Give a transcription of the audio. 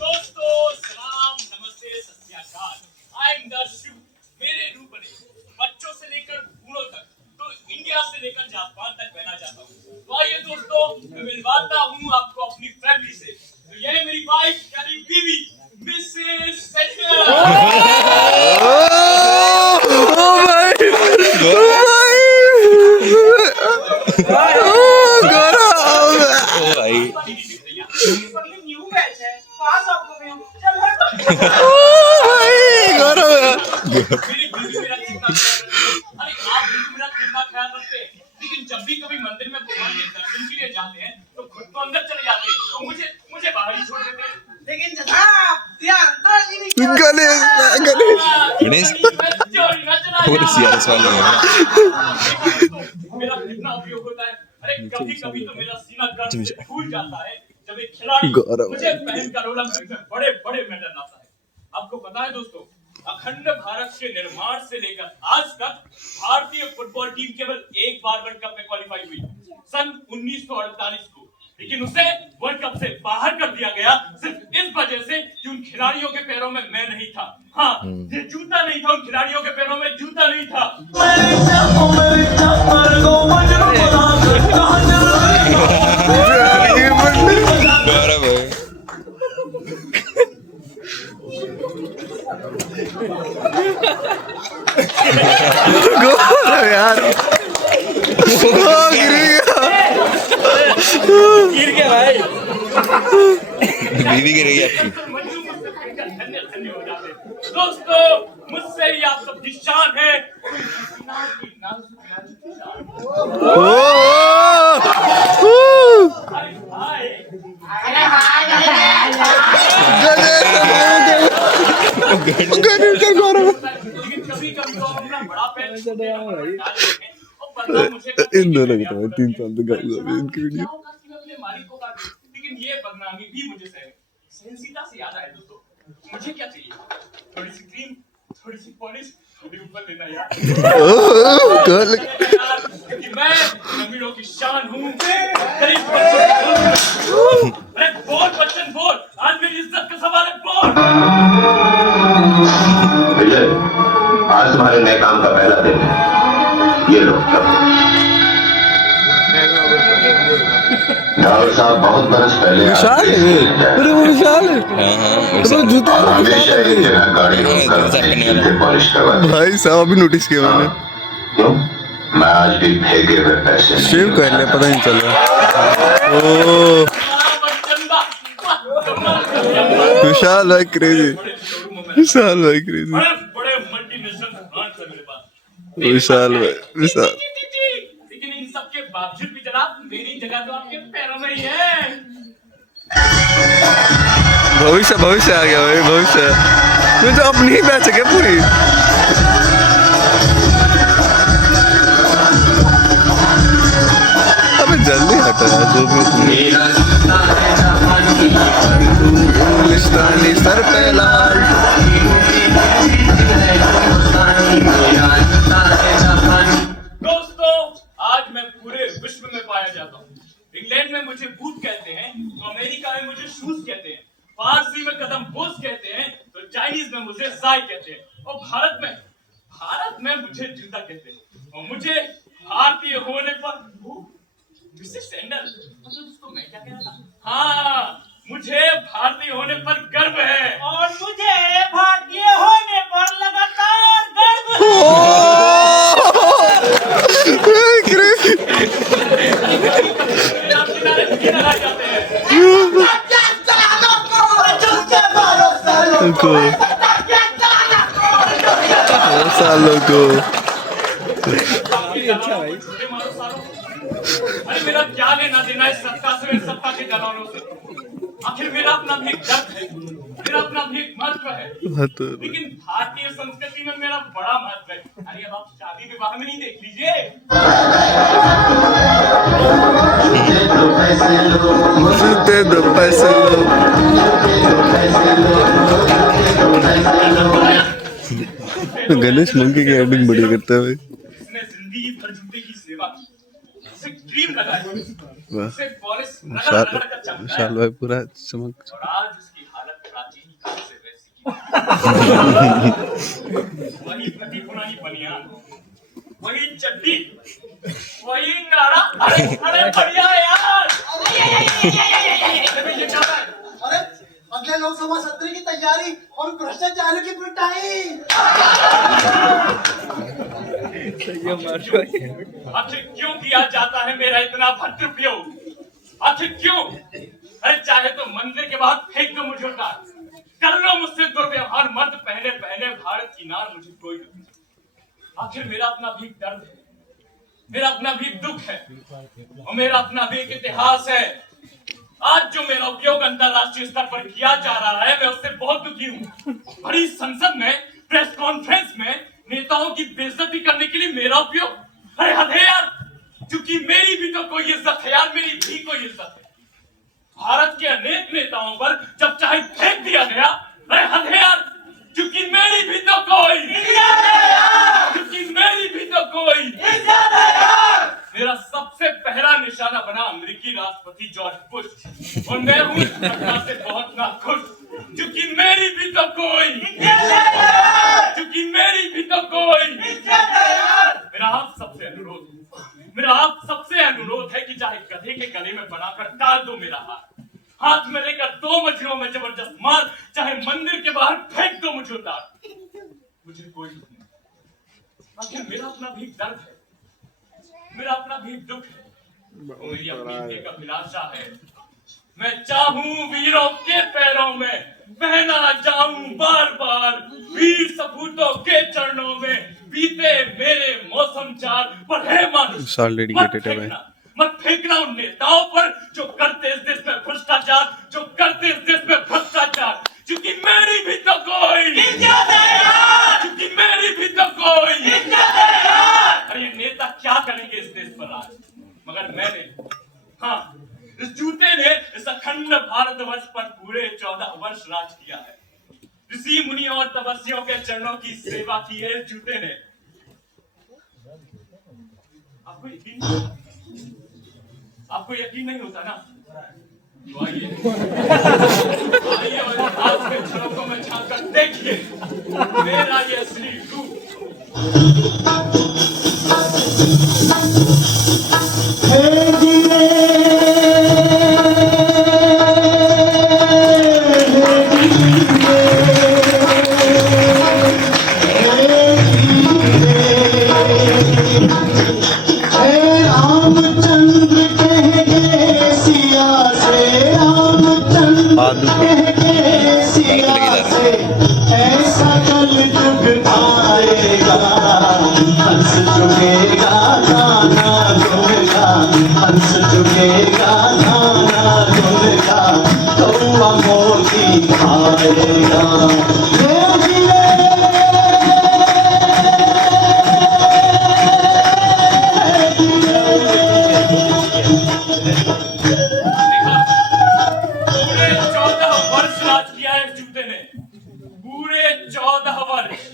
दोस्तों सलाम नमस्ते सत्याकाल। I am Darshu. मेरे रूप में बच्चों से लेकर बूढ़ों तक, तो इंडिया से लेकर जापान तक कहना चाहता हूँ। तो आइए दोस्तों, मैं मिलवाता हूँ आपको अपनी फैमिली से। तो ये है मेरी वाइफ यानी बीवी मिसेस सेठिया। लेकिन जब भी कभी मंदिर में भगवान के दर्शन के लिए जाते हैं तो खुद तो अंदर चले जाते हैं, तो मुझे बाहर ही छोड़ देते हैं। लेकिन गणेश पूरे सीआरएस वाले हैं। मेरा कितना उपयोग होता है। अरे कभी कभी तो मेरा सीना गर्व से फूल जाता है जब एक खिलाड़ी मुझे पहनकर ओलंपिक में बड़े बड़े मेडल लाता है। आपको पता है दोस्तों, अखंड भारत के निर्माण से लेकर आज तक भारतीय फुटबॉल टीम केवल एक बार वर्ल्ड कप में क्वालिफाई हुई, सन 1948 को। लेकिन उसे वर्ल्ड कप से बाहर कर दिया गया सिर्फ इस वजह से कि उन खिलाड़ियों के पैरों में मैं नहीं था। हाँ, ये जूता नहीं था, उन खिलाड़ियों के पैरों में जूता नहीं था। यार गिर गया भाई। बीवी गिर गई आपकी। दोस्तों, मुझसे ही आप सबकी शान है। इन दोनों को तो 3 साल तक इनकी वीडियो। लेकिन ये बदनामी भी मुझे सहनशीलता से याद आया दोस्तों। मुझे क्या चाहिए? थोड़ी सी क्रीम, थोड़ी सी पॉलिश, थोड़ी ऊपर लेना यार। क्योंकि मैं अमीरों की शान हूँ। गरीब बच्चों अरे बोल बच्चन बोल, आज मेरी इज्जत का सवाल है, बोल। विजय, आज तुम्हारे नए काम का पहला दिन है। ये लो। ड्राइवर साहब बहुत बरस पहले विशाल है, अरे वो विशाल है। तो जूता हमेशा एक जगह गाड़ी रोककर जूते पॉलिश करवाते। भाई साहब अभी नोटिस किया मैंने। क्यों? मैं आज भी फेंके हुए पैसे शेव कर ले, पता नहीं चल रहा। ओ विशाल भाई क्रेजी, विशाल भाई क्रेजी, बड़े मल्टीनेशनल ब्रांड्स है मेरे पास। विशाल भाई विशाल। लेकिन इन सब के बावजूद भी जनाब मेरी जगह तो आपके पैरों में ही है। भविष्य भविष्य आ गया भाई, भविष्य मैं तो अपनी ही मैच है क्या पूरी। अबे जल्दी हटा जो भी इंग्लिस्तानी सर पे लाल। दोस्तों, आज मैं पूरे विश्व में पाया जाता हूँ। इंग्लैंड में मुझे बूट कहते हैं, तो अमेरिका में मुझे शूज कहते हैं, फारसी में कदम बोस कहते हैं, तो चाइनीज में मुझे जाय कहते हैं, और भारत में मुझे जूता कहते हैं। और मुझे भारतीय होने पर मिसेस सैंडल, मतलब उसको मैं क्या कहना था? हाँ, मुझे भारतीय होने पर गर्व है। और मुझे भारतीय होने पर लगातार गर्व है। सालों को अच्छा भाई, अरे मेरा क्या लेना देना इस सत्ता से, सत्ता के दलालों से। आखिर मेरा अपना भी एक दर्द है, मेरा अपना भी एक महत्व है। लेकिन भारतीय संस्कृति में मेरा बड़ा महत्व है। अरे अब आप शादी विवाह में नहीं देख लीजिए। दो पैसे लो। गणेश मंकी की एडिटिंग बढ़िया करता है भाई। इसने जिंदगी भर जूते की सेवा की, उसे क्रीम लगाई, वाह उसे पॉलिश विशाल रगड़ कर चमकाया, विशाल भाई पूरा चमक और आज उसकी हालत प्राचीन काल से वैसी की वही फटी पुरानी बनियान, वही चड्डी, वही नाड़ा। अरे अरे बढ़िया यार। अरे ये क्या है? अरे अगले लोकसभा सत्र की तैयारी और भ्रष्टाचार की पिटाई। आखिर क्यों किया जाता है मेरा इतना भद्र प्रयोग? आखिर क्यों? अरे चाहे तो मंदिर के बाहर फेंक दो मुझे उतार, कर लो मुझसे दुर्व्यवहार, मर्द पहने पहने भारत की नार, मुझे कोई दुख नहीं। आखिर मेरा अपना भी दर्द है, मेरा अपना भी दुख है, और मेरा अपना भी एक इतिहास है। आज जो मेरा उपयोग अंतरराष्ट्रीय स्तर पर किया जा रहा है, मैं उससे बहुत दुखी हूँ। बड़ी संसद में प्रेस कॉन्फ्रेंस में नेताओं की बेइज्जती करने के लिए मेरा उपयोग। अरे हद है यार, क्योंकि मेरी भी तो कोई इज्जत है यार, मेरी भी कोई इज्जत है। भारत के अनेक नेताओं पर जब चाहे फेंक दिया गया। अरे हद है यार, क्योंकि मेरी भी तो कोई, क्योंकि मेरी भी तो कोई। मेरा सबसे पहला निशाना बना अमेरिकी राष्ट्रपति जॉर्ज बुश, और मैं हूँ इस घटना से बहुत नाखुश, क्योंकि मेरी भी तो कोई, क्योंकि मेरी भी तो कोई। मेरा आप सबसे अनुरोध, मेरा आप सबसे अनुरोध है कि चाहे गधे के गले में बनाकर डाल दो मेरा हाथ में लेकर दो मछलियों में जबरदस्त मार, चाहे मंदिर के बाहर फेंक दो मुझे उतार, मुझे कोई दुख नहीं। आखिर मेरा अपना भी दर्द है, मेरा अपना भी दुख है, मेरी अपनी एक अभिलाषा है। मैं चाहूं वीरों के पैरों में बहना जाऊं बार बार, वीर सपूतों के चरणों में बीते मेरे मौसम चार। पर है मानुष, विशाल डेडिकेटेड है भाई। मत फेंकना उन नेताओं पर जो करते इस देश में भ्रष्टाचार, जो करते इस देश में भ्रष्टाचार, क्योंकि मेरी भी तो कोई, क्योंकि मेरी भी तो कोई। अरे ये नेता क्या करेंगे इस देश पर आज, मगर मैंने, हाँ, इस जूते ने इस अखंड भारतवर्ष पर पूरे 14 वर्ष राज किया है। ऋषि मुनि और तपस्वियों के चरणों की सेवा की है इस जूते ने। आपको यकीन नहीं होता ना? तो आइए और आज के झलकों में झांक कर देखिए मेरा ये असली रूप। ऐसा कल जुग आएगा, हंस चुकेगा गाना गुनगा, हंस चुकेगा गाना गुनगा, कौआ मोती खाएगा। पूरे 14 वर्ष राज किया है इस जूते ने, पूरे 14 वर्ष।